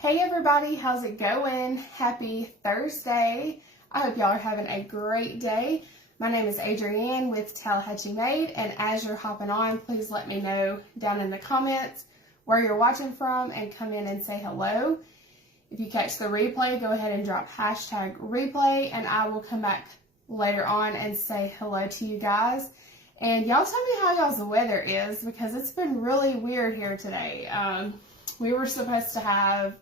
Hey everybody, how's it going? Happy Thursday. I hope y'all are having a great day. My name is Adrienne with Tallahatchie Made, and as you're hopping on, please let me know down in the comments where you're watching from and come in and say hello. If you catch the replay, go ahead and drop hashtag replay, and I will come back later on and say hello to you guys. And y'all tell me how y'all's weather is, because it's been really weird here today. We were supposed to have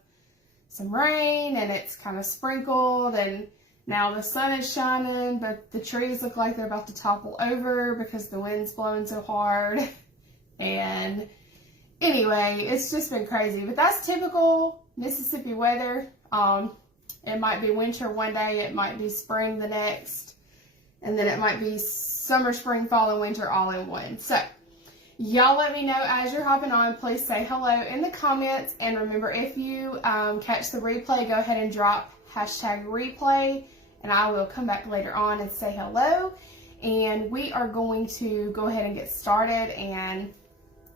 some rain, and it's kind of sprinkled, and now the sun is shining, but the trees look like they're about to topple over because the wind's blowing so hard. And anyway, it's just been crazy, but that's typical Mississippi weather. It might be winter one day, it might be spring the next, and then it might be summer, spring, fall, and winter all in one. So y'all let me know as you're hopping on. Please say hello in the comments, and remember, if you catch the replay, go ahead and drop hashtag replay, and I will come back later on and say hello. And we are going to go ahead and get started, and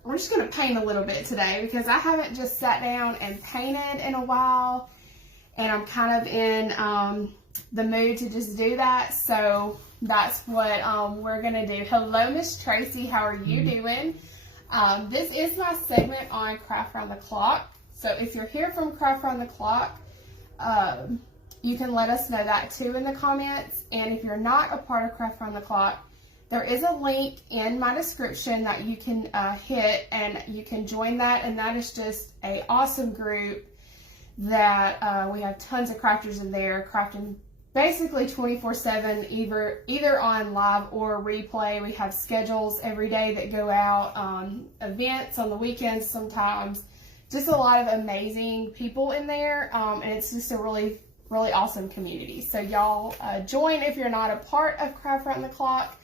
we're just going to paint a little bit today because I haven't just sat down and painted in a while, and I'm kind of in the mood to just do that. So that's what we're going to do. Hello, Miss Tracy. How are you doing? This is my segment on Craft Round the Clock. So if you're here from Craft Round the Clock, you can let us know that too in the comments. And if you're not a part of Craft Round the Clock, there is a link in my description that you can hit, and you can join that. And that is just an awesome group that we have tons of crafters in there crafting basically 24/7, either on live or replay. We have schedules every day that go out, events on the weekends sometimes. Just a lot of amazing people in there, and it's just a really awesome community. So y'all join if you're not a part of Craft Round the Clock,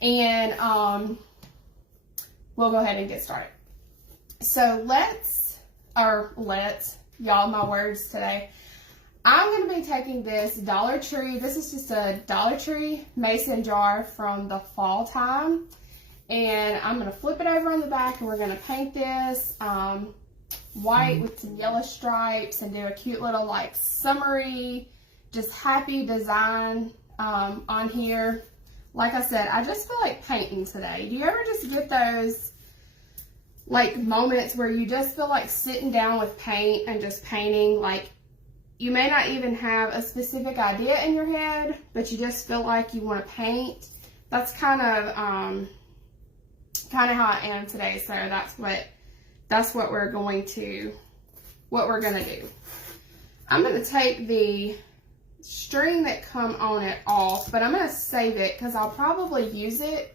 and we'll go ahead and get started. So let's, y'all, my words today. I'm going to be taking this Dollar Tree. This is just a Dollar Tree mason jar from the fall time. And I'm going to flip it over on the back, and we're going to paint this white with some yellow stripes and do a cute little like summery, just happy design on here. Like I said, I just feel like painting today. Do you ever just get those like moments where you just feel like sitting down with paint and just painting? Like, you may not even have a specific idea in your head, but you just feel like you want to paint. That's kind of how I am today. So that's what we're going to do. I'm going to take the string that come on it off, but I'm going to save it because I'll probably use it,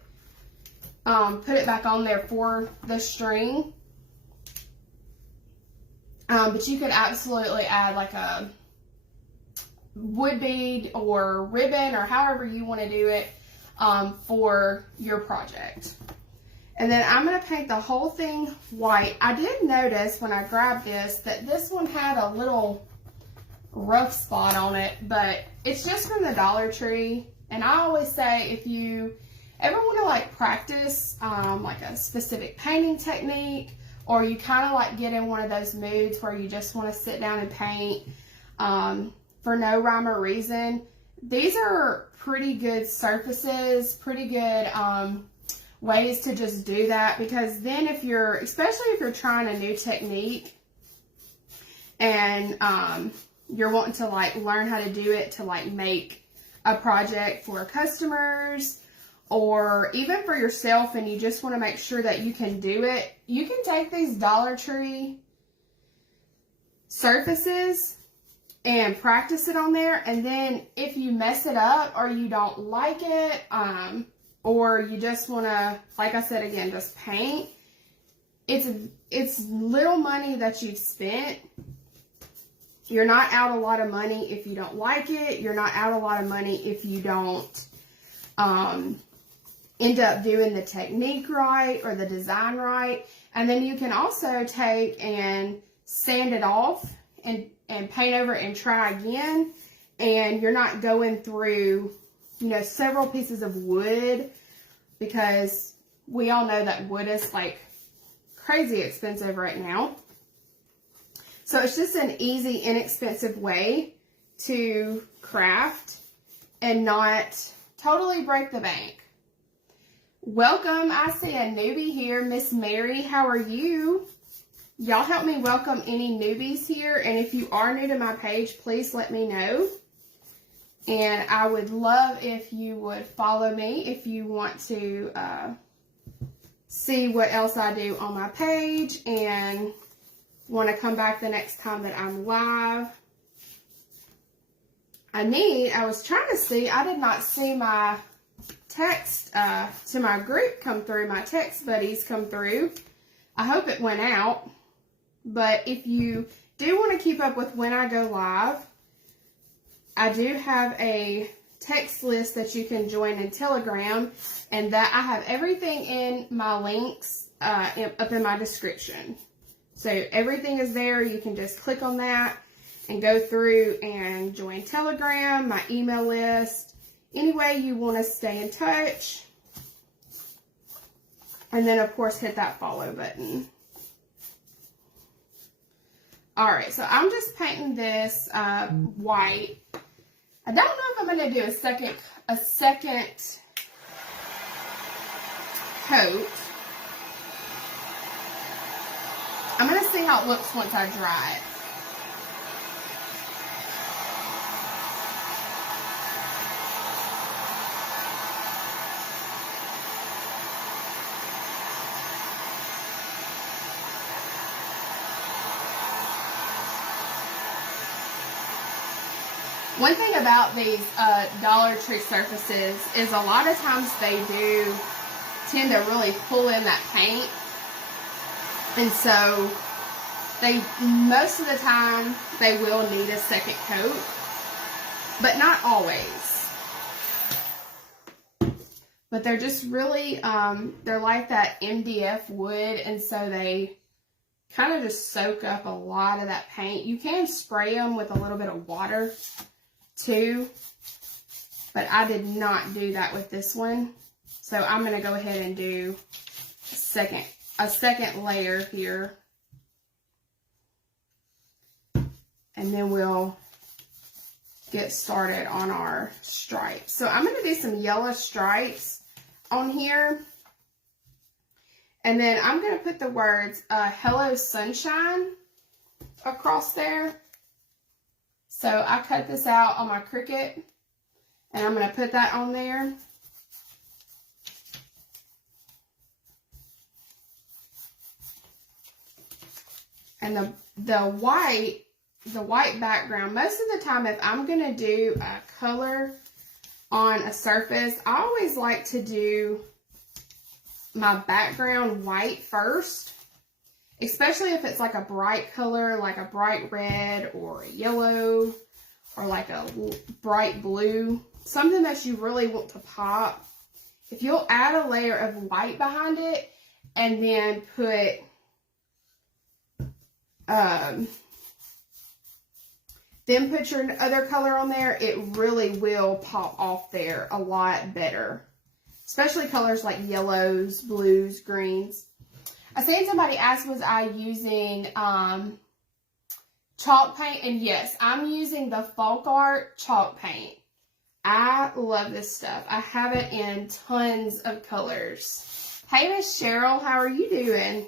put it back on there for the string. But you could absolutely add like a wood bead or ribbon or however you want to do it for your project. And then I'm going to paint the whole thing white. I did notice when I grabbed this that this one had a little rough spot on it, but it's just from the Dollar Tree. And I always say, if you ever want to like practice like a specific painting technique, or you kind of like get in one of those moods where you just want to sit down and paint for no rhyme or reason, these are pretty good surfaces, pretty good ways to just do that. Because then especially if you're trying a new technique and you're wanting to like learn how to do it to like make a project for customers, or even for yourself, and you just want to make sure that you can do it, you can take these Dollar Tree surfaces and practice it on there. And then if you mess it up or you don't like it, or you just want to, like I said again, just paint, it's little money that you've spent. You're not out a lot of money if you don't like it. You're not out a lot of money if you don't end up doing the technique right or the design right. And then you can also take and sand it off and paint over it and try again. And you're not going through, several pieces of wood, because we all know that wood is like crazy expensive right now. So it's just an easy, inexpensive way to craft and not totally break the bank. Welcome. I see a newbie here. Miss Mary, how are you? Y'all help me welcome any newbies here. And if you are new to my page, please let me know. And I would love if you would follow me if you want to see what else I do on my page and want to come back the next time that I'm live. I was trying to see, I did not see my text to my group come through, my text buddies come through. I hope it went out. But if you do want to keep up with when I go live, I do have a text list that you can join in Telegram, and that I have everything in my links up in my description. So everything is there. You can just click on that and go through and join Telegram, my email list, any way you want to stay in touch. And then, of course, hit that follow button. All right, so I'm just painting this white. I don't know if I'm going to do a second coat. I'm going to see how it looks once I dry it. One thing about these Dollar Tree surfaces is a lot of times they do tend to really pull in that paint. And so most of the time they will need a second coat, but not always. But they're just really, they're like that MDF wood, and so they kind of just soak up a lot of that paint. You can spray them with a little bit of water too, but I did not do that with this one. So I'm going to go ahead and do a second layer here, and then we'll get started on our stripes. So I'm going to do some yellow stripes on here, and then I'm going to put the words Hello Sunshine across there. So I cut this out on my Cricut, and I'm going to put that on there. And the white background, most of the time if I'm going to do a color on a surface, I always like to do my background white first. Especially if it's like a bright color, like a bright red or a yellow or like a bright blue. Something that you really want to pop. If you'll add a layer of white behind it and then put your other color on there, it really will pop off there a lot better. Especially colors like yellows, blues, greens. I seen somebody ask, was I using chalk paint? And yes, I'm using the Folk Art chalk paint. I love this stuff. I have it in tons of colors. Hey, Miss Cheryl, how are you doing?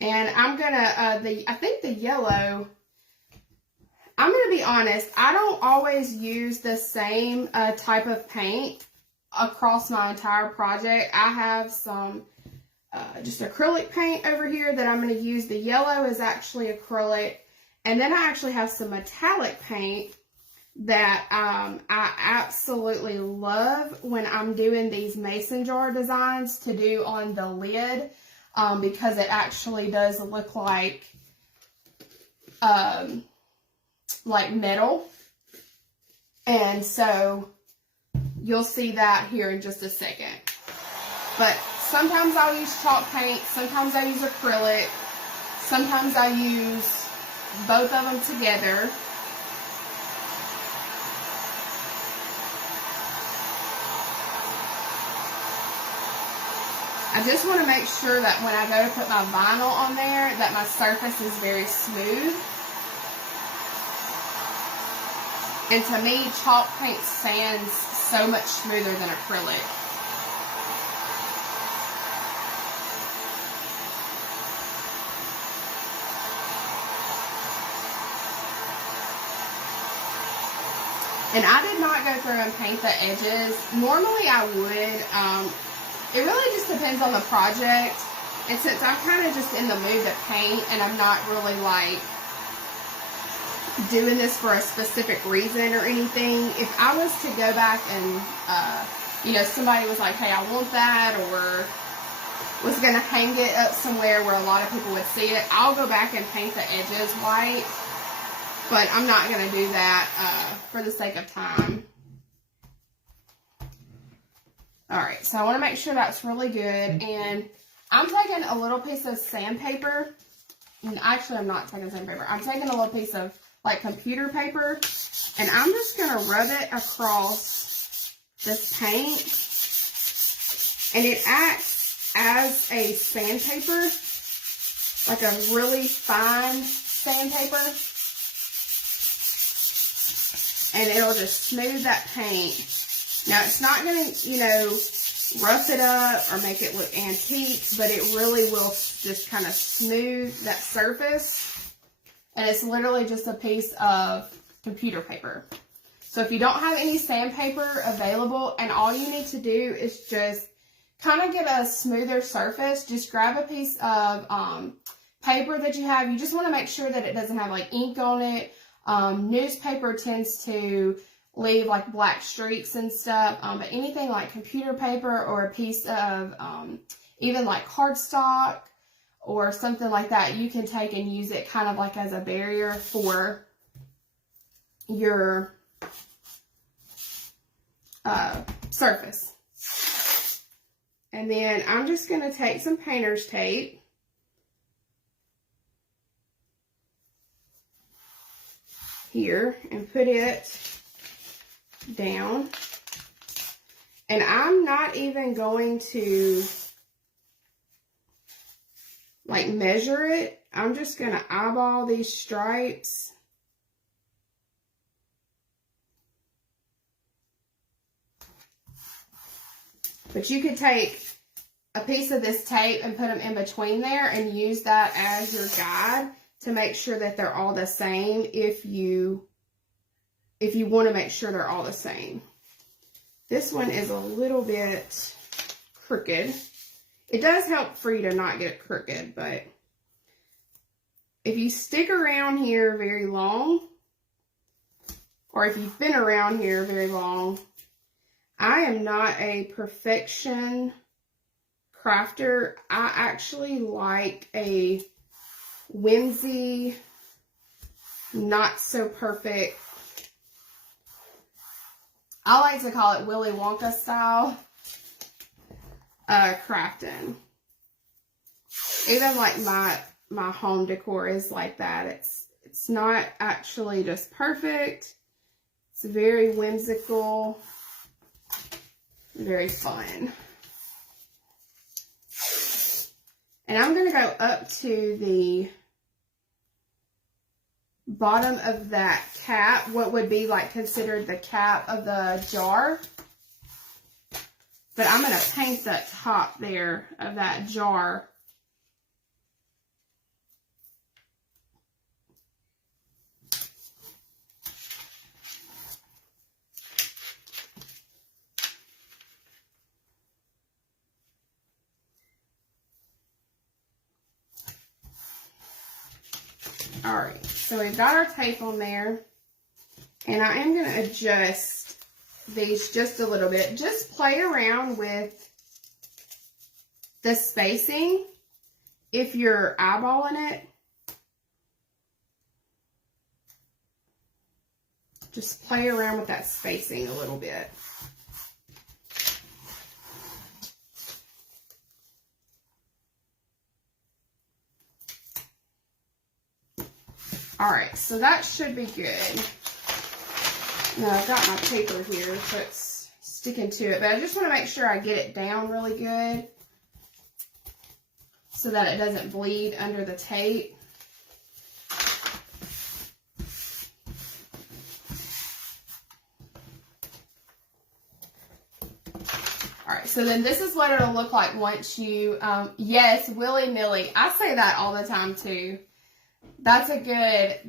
And I'm gonna, I think the yellow, I'm going to be honest, I don't always use the same type of paint across my entire project. I have some just acrylic paint over here that I'm going to use. The yellow is actually acrylic. And then I actually have some metallic paint that I absolutely love when I'm doing these mason jar designs to do on the lid, because it actually does look like metal. And so you'll see that here in just a second. But sometimes I'll use chalk paint, sometimes I use acrylic, sometimes I use both of them together. I just want to make sure that when I go to put my vinyl on there, that my surface is very smooth. And to me, chalk paint sands so much smoother than acrylic. And I did not go through and paint the edges. Normally I would. It really just depends on the project. And since I'm kind of just in the mood to paint and I'm not really like doing this for a specific reason or anything, if I was to go back and, you know, somebody was like, hey, I want that, or was going to hang it up somewhere where a lot of people would see it, I'll go back and paint the edges white. But I'm not going to do that for the sake of time. Alright, so I want to make sure that's really good. And I'm taking a little piece of sandpaper. And actually, I'm not taking sandpaper. I'm taking a little piece of, like, computer paper. And I'm just going to rub it across this paint. And it acts as a sandpaper. Like a really fine sandpaper. And it'll just smooth that paint. Now, it's not going to, you know, rough it up or make it look antique, but it really will just kind of smooth that surface. And it's literally just a piece of computer paper. So if you don't have any sandpaper available, and all you need to do is just kind of get a smoother surface, just grab a piece of paper that you have. You just want to make sure that it doesn't have like ink on it. Newspaper tends to leave like black streaks and stuff, but anything like computer paper or a piece of even like cardstock or something like that, you can take and use it kind of like as a barrier for your surface. And then I'm just going to take some painter's tape. Here and put it down, and I'm not even going to like measure it. I'm just going to eyeball these stripes. But you could take a piece of this tape and put them in between there and use that as your guide to make sure that they're all the same if you want to make sure they're all the same. This one is a little bit crooked. It does help for you to not get it crooked, but if you stick around here very long, or if you've been around here very long, I am not a perfection crafter. I actually like a whimsy, not so perfect. I like to call it Willy Wonka style crafting. Even like my home decor is like that. It's not actually just perfect. It's very whimsical, very fun. And I'm going to go up to the bottom of that cap, what would be like considered the cap of the jar. But I'm going to paint the top there of that jar. Alright, so we've got our tape on there, and I am going to adjust these just a little bit. Just play around with the spacing if you're eyeballing it. Just play around with that spacing a little bit. Alright, so that should be good. Now I've got my paper here, so it's sticking to it, but I just want to make sure I get it down really good. so that it doesn't bleed under the tape. Alright, so then this is what it'll look like once you, yes, willy-nilly. I say that all the time too. That's a good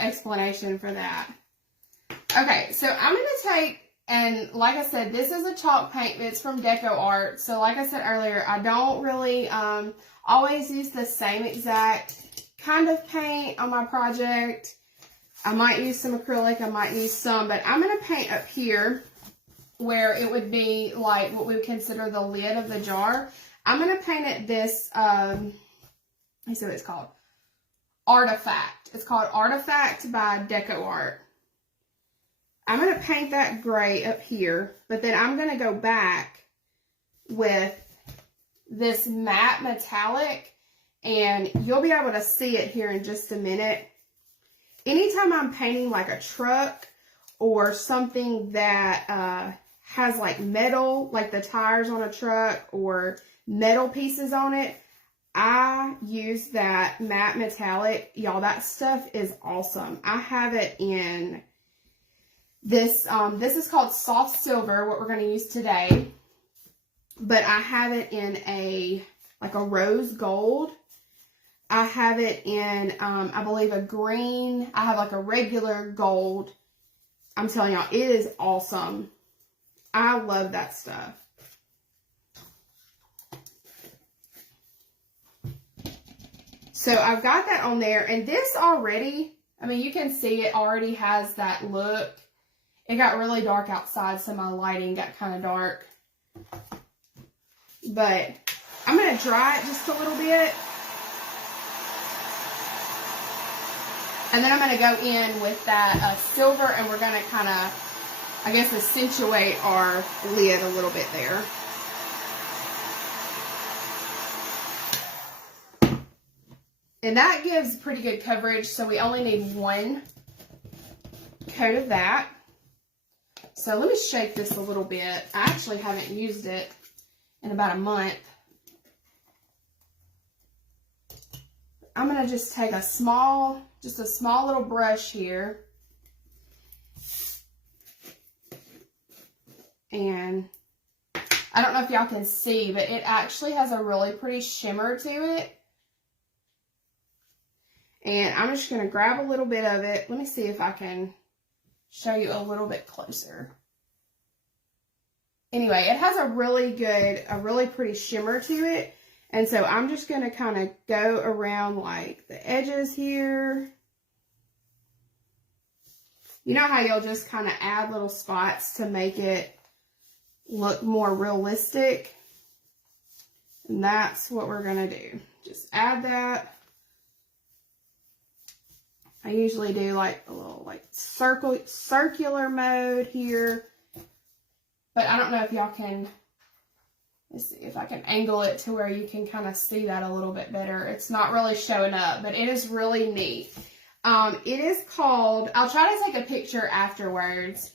explanation for that. Okay, so I'm going to take, and like I said, this is a chalk paint. It's from DecoArt. So like I said earlier, I don't really always use the same exact kind of paint on my project. I might use some acrylic, I might use some, but I'm going to paint up here where it would be like what we would consider the lid of the jar. I'm going to paint it this, let me see what it's called. Artifact. It's called Artifact by DecoArt. I'm going to paint that gray up here, but then I'm going to go back with this matte metallic, and you'll be able to see it here in just a minute. Anytime I'm painting like a truck or something that has like metal, like the tires on a truck or metal pieces on it, I use that matte metallic. Y'all, that stuff is awesome. I have it in this, this is called Soft Silver, what we're going to use today. But I have it in like a rose gold. I have it in, I believe a green. I have like a regular gold. I'm telling y'all, it is awesome. I love that stuff. So I've got that on there, and this already, I mean, you can see it already has that look. It got really dark outside, so my lighting got kind of dark. But I'm going to dry it just a little bit. And then I'm going to go in with that silver, and we're going to kind of, I guess, accentuate our lid a little bit there. And that gives pretty good coverage, so we only need one coat of that. So let me shake this a little bit. I actually haven't used it in about a month. I'm going to just take a small little brush here. And I don't know if y'all can see, but it actually has a really pretty shimmer to it. And I'm just going to grab a little bit of it. Let me see if I can show you a little bit closer. Anyway, it has a really pretty shimmer to it. And so I'm just going to kind of go around like the edges here. You know how you'll just kind of add little spots to make it look more realistic? And that's what we're going to do. Just add that. I usually do like a little like circular mode here. But I don't know if y'all can, let's see if I can angle it to where you can kind of see that a little bit better. It's not really showing up, but it is really neat. It is called, I'll try to take a picture afterwards.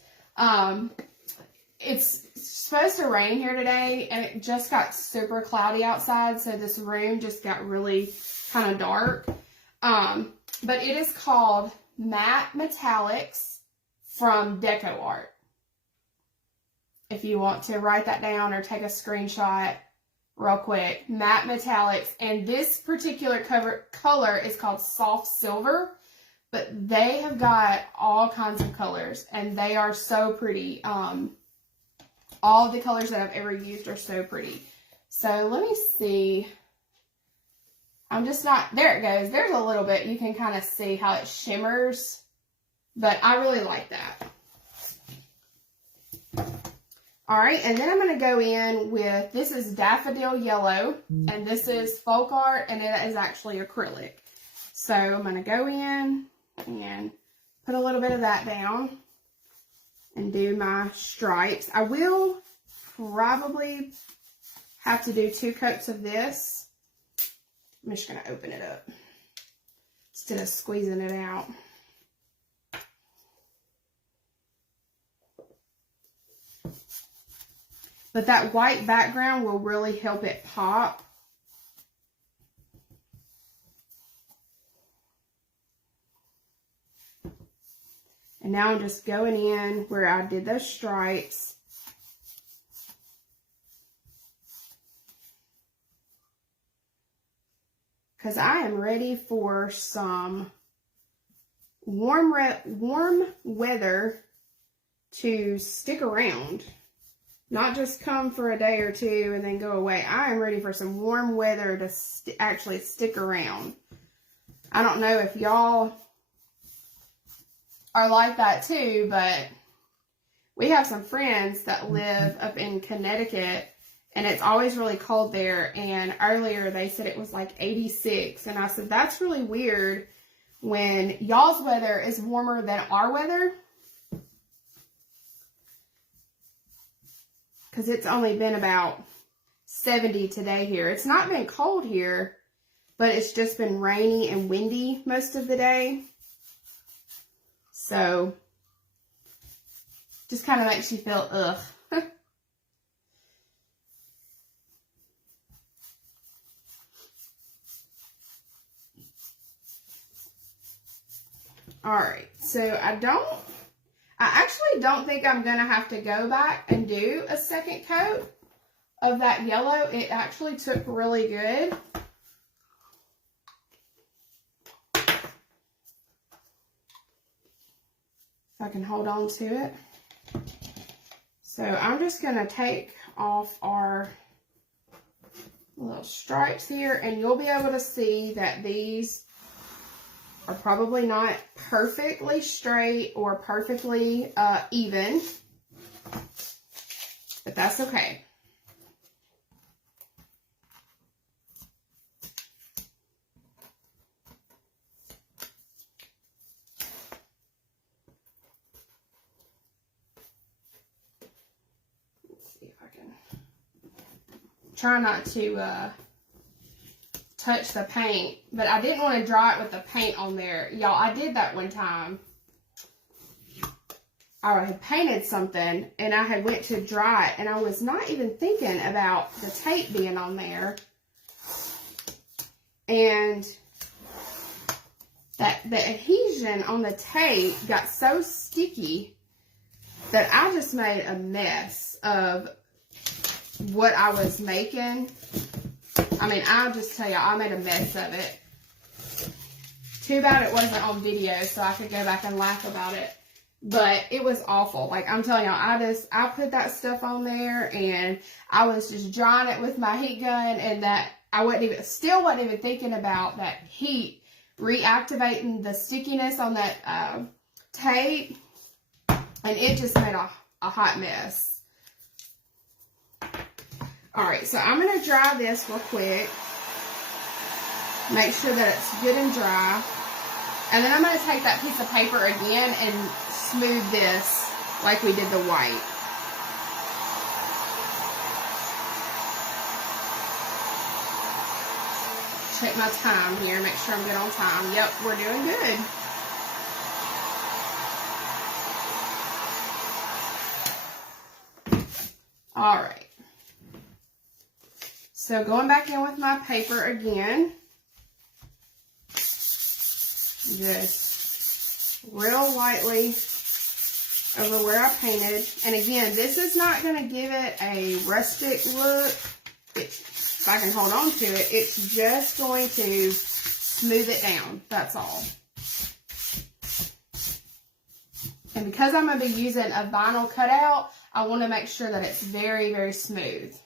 It's supposed to rain here today, and it just got super cloudy outside, so this room just got really kind of dark. But it is called Matte Metallics from DecoArt. If you want to write that down or take a screenshot real quick. Matte Metallics. And this particular color is called Soft Silver. But they have got all kinds of colors. And they are so pretty. All of the colors that I've ever used are so pretty. So let me see. I'm just not, there it goes. There's a little bit. You can kind of see how it shimmers. But I really like that. All right, and then I'm going to go in with, this is Daffodil Yellow, and this is Folk Art, and it is actually acrylic. So I'm going to go in and put a little bit of that down and do my stripes. I will probably have to do 2 coats of this. I'm just going to open it up instead of squeezing it out. But that white background will really help it pop. now I'm just going in where I did those stripes. Because I am ready for some warm weather to stick around. Not just come for a day or two and then go away. I am ready for some warm weather to actually stick around. I don't know if y'all are like that too, but we have some friends that live up in Connecticut, and it's always really cold there. And earlier they said it was like 86, and I said, that's really weird when y'all's weather is warmer than our weather. Because it's only been about 70 today here. It's not been cold here, but it's just been rainy and windy most of the day. So, just kind of makes you feel ugh. Alright, so I actually don't think I'm going to have to go back and do a second coat of that yellow. It actually took really good. If I can hold on to it. So I'm just going to take off our little stripes here, and you'll be able to see that these are probably not perfectly straight or perfectly even, but that's okay. Let's see if I can try not to touch the paint, but I didn't want to dry it with the paint on there. Y'all, I did that one time. I had painted something and I had went to dry it, and I was not even thinking about the tape being on there. And that the adhesion on the tape got so sticky that I just made a mess of what I was making. I mean, I'll just tell you, I made a mess of it. Too bad it wasn't on video so I could go back and laugh about it. But it was awful. Like, I'm telling y'all, I put that stuff on there and I was just drying it with my heat gun, and that I still wasn't even thinking about that heat reactivating the stickiness on that tape, and it just made a hot mess. Alright, so I'm going to dry this real quick. Make sure that it's good and dry. And then I'm going to take that piece of paper again and smooth this like we did the white. Check my time here, make sure I'm good on time. Yep, we're doing good. Alright. So going back in with my paper again, just real lightly over where I painted. And again, this is not going to give it a rustic look. If I can hold on to it, it's just going to smooth it down. That's all. And because I'm going to be using a vinyl cutout, I want to make sure that it's very, very smooth.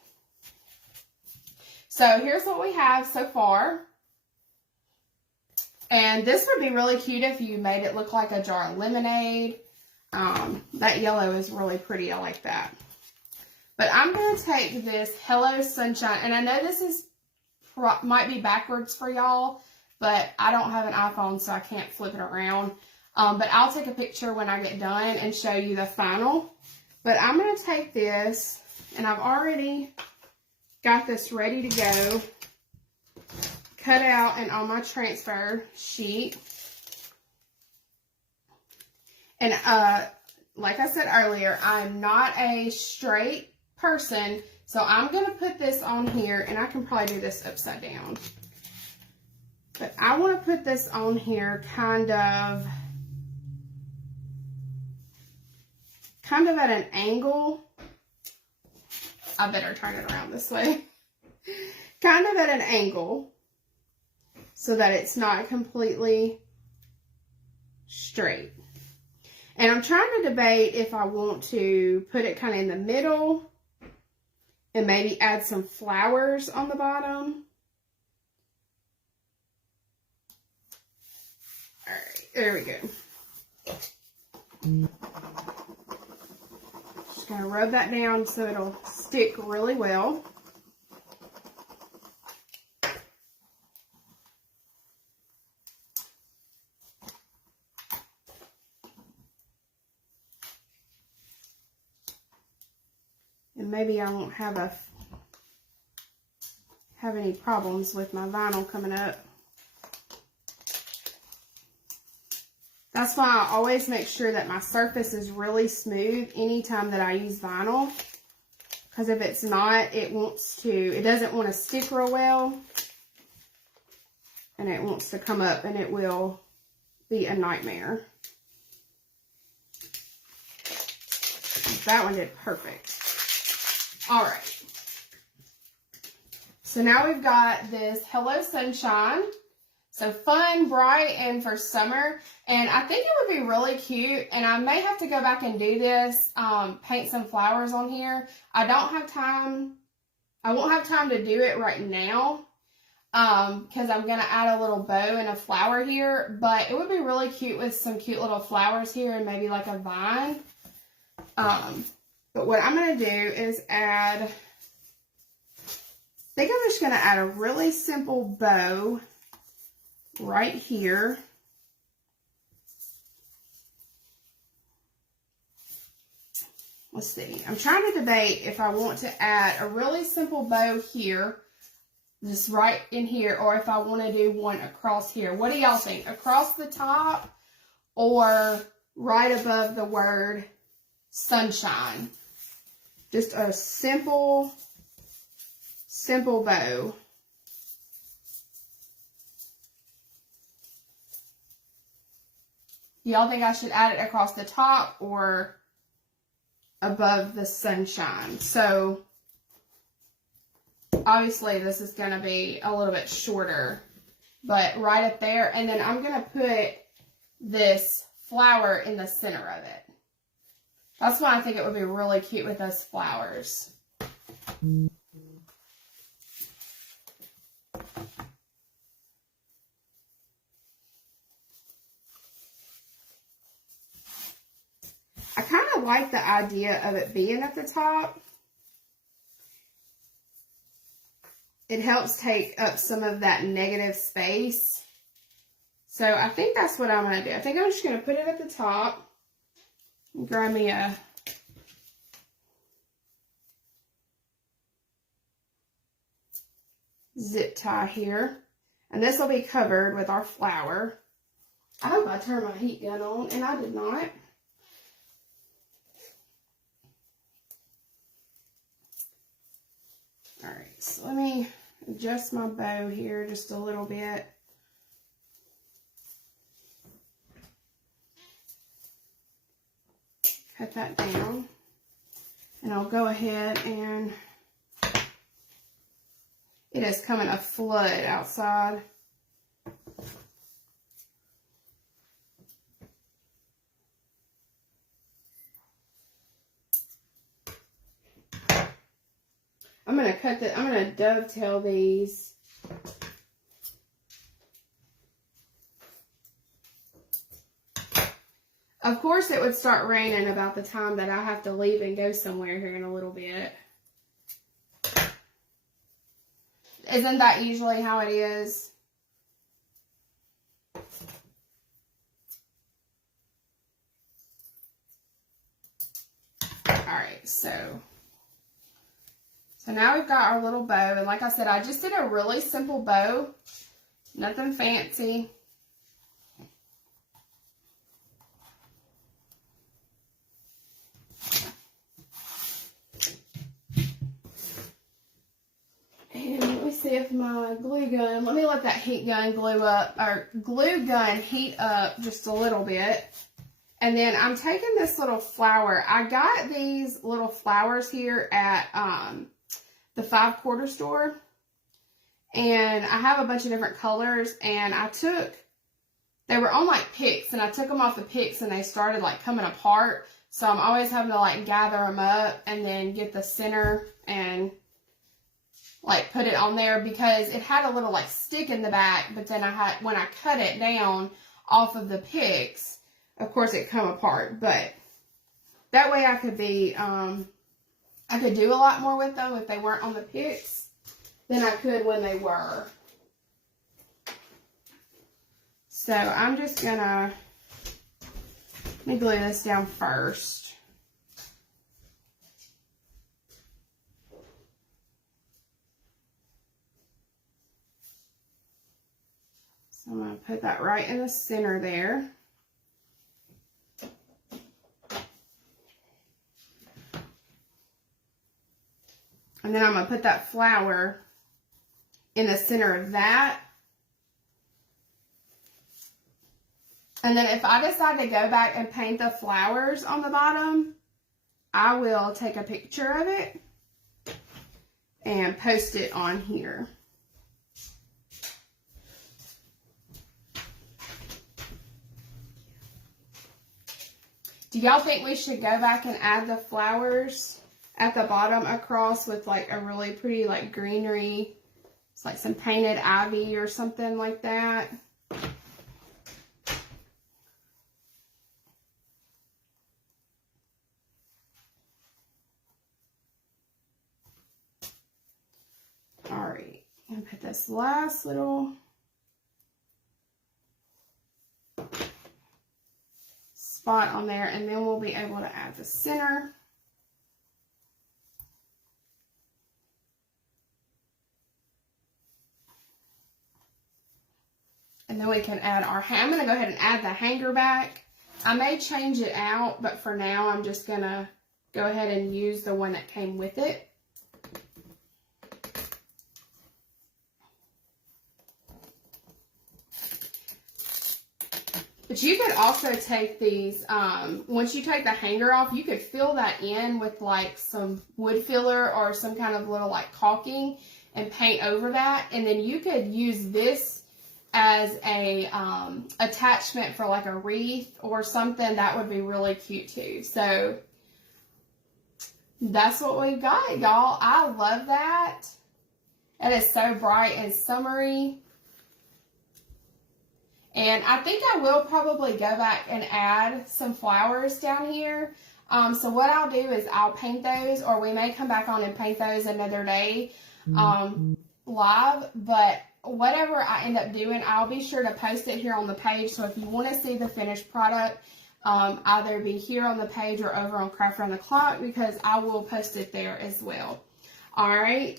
So here's what we have so far. And this would be really cute if you made it look like a jar of lemonade. That yellow is really pretty. I like that. But I'm going to take this Hello Sunshine. And I know this is might be backwards for y'all, but I don't have an iPhone, so I can't flip it around. But I'll take a picture when I get done and show you the final. But I'm going to take this, and I've already got this ready to go, cut out and on my transfer sheet. And like I said earlier, I'm not a straight person, so I'm going to put this on here, and I can probably do this upside down. But I want to put this on here kind of kind of at an angle. I better turn it around this way. Kind of at an angle so that it's not completely straight. And I'm trying to debate if I want to put it kind of in the middle and maybe add some flowers on the bottom. All right, there we go. Just gonna rub that down so it'll stick really well. And maybe I won't have any problems with my vinyl coming up. That's why I always make sure that my surface is really smooth anytime that I use vinyl. Because if it's not, it doesn't want to stick real well. And it wants to come up and it will be a nightmare. That one did perfect. All right. So now we've got this Hello Sunshine. So fun, bright, and for summer. And I think it would be really cute. And I may have to go back and do this, paint some flowers on here. I don't have time. I won't have time to do it right now because I'm going to add a little bow and a flower here. But it would be really cute with some cute little flowers here and maybe like a vine. But what I'm going to do is add, I think I'm just going to add a really simple bow right here. Let's see. I'm trying to debate if I want to add a really simple bow here, just right in here, or if I want to do one across here. What do y'all think? Across the top or right above the word sunshine? Just a simple bow. Y'all think I should add it across the top or above the sunshine? So obviously this is going to be a little bit shorter, but right up there. And then I'm going to put this flower in the center of it. That's why I think it would be really cute with those flowers. I kind of like the idea of it being at the top. It helps take up some of that negative space. So I think that's what I'm going to do. I think I'm just going to put it at the top. Grab me a zip tie here. And this will be covered with our flower. I hope I turned my heat gun on, and I did not. Alright, so let me adjust my bow here just a little bit. Cut that down. And I'll go ahead and it is coming a flood outside. I'm going to dovetail these. Of course, it would start raining about the time that I have to leave and go somewhere here in a little bit. Isn't that usually how it is? Alright, so now we've got our little bow. And like I said, I just did a really simple bow. Nothing fancy. And let me see if my glue gun, let me let that heat gun glue gun heat up just a little bit. And then I'm taking this little flower. I got these little flowers here at the 5-quarter store. And I have a bunch of different colors. And they were on like picks. And I took them off the picks and they started like coming apart. So I'm always having to like gather them up and then get the center and like put it on there, because it had a little like stick in the back. But then when I cut it down off of the picks, of course, it come apart, but that way I could do a lot more with them if they weren't on the picks than I could when they were. So I'm just gonna, let me glue this down first. So I'm gonna put that right in the center there. And then I'm going to put that flower in the center of that. And then if I decide to go back and paint the flowers on the bottom, I will take a picture of it and post it on here. Do y'all think we should go back and add the flowers at the bottom across with like a really pretty like greenery? It's like some painted ivy or something like that. All right, I'm gonna put this last little spot on there, and then we'll be able to add the center. And then we can add our, I'm going to go ahead and add the hanger back. I may change it out, but for now I'm just going to go ahead and use the one that came with it. But you could also take these, once you take the hanger off, you could fill that in with like some wood filler or some kind of little like caulking and paint over that. And then you could use this as a attachment for like a wreath or something. That would be really cute too. So that's what we've got, y'all. I love that. It is so bright and summery. And I think I will probably go back and add some flowers down here. So what I'll do is I'll paint those, or we may come back on and paint those another day live. But whatever I end up doing, I'll be sure to post it here on the page. So if you want to see the finished product, either be here on the page or over on Craft Around the Clock, because I will post it there as well. All right,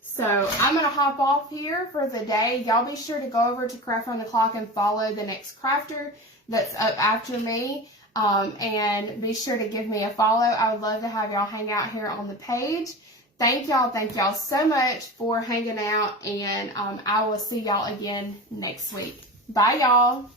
so I'm going to hop off here for the day. Y'all be sure to go over to Craft Around the Clock and follow the next crafter that's up after me. And be sure to give me a follow. I would love to have y'all hang out here on the page. Thank y'all so much for hanging out, and I will see y'all again next week. Bye, y'all.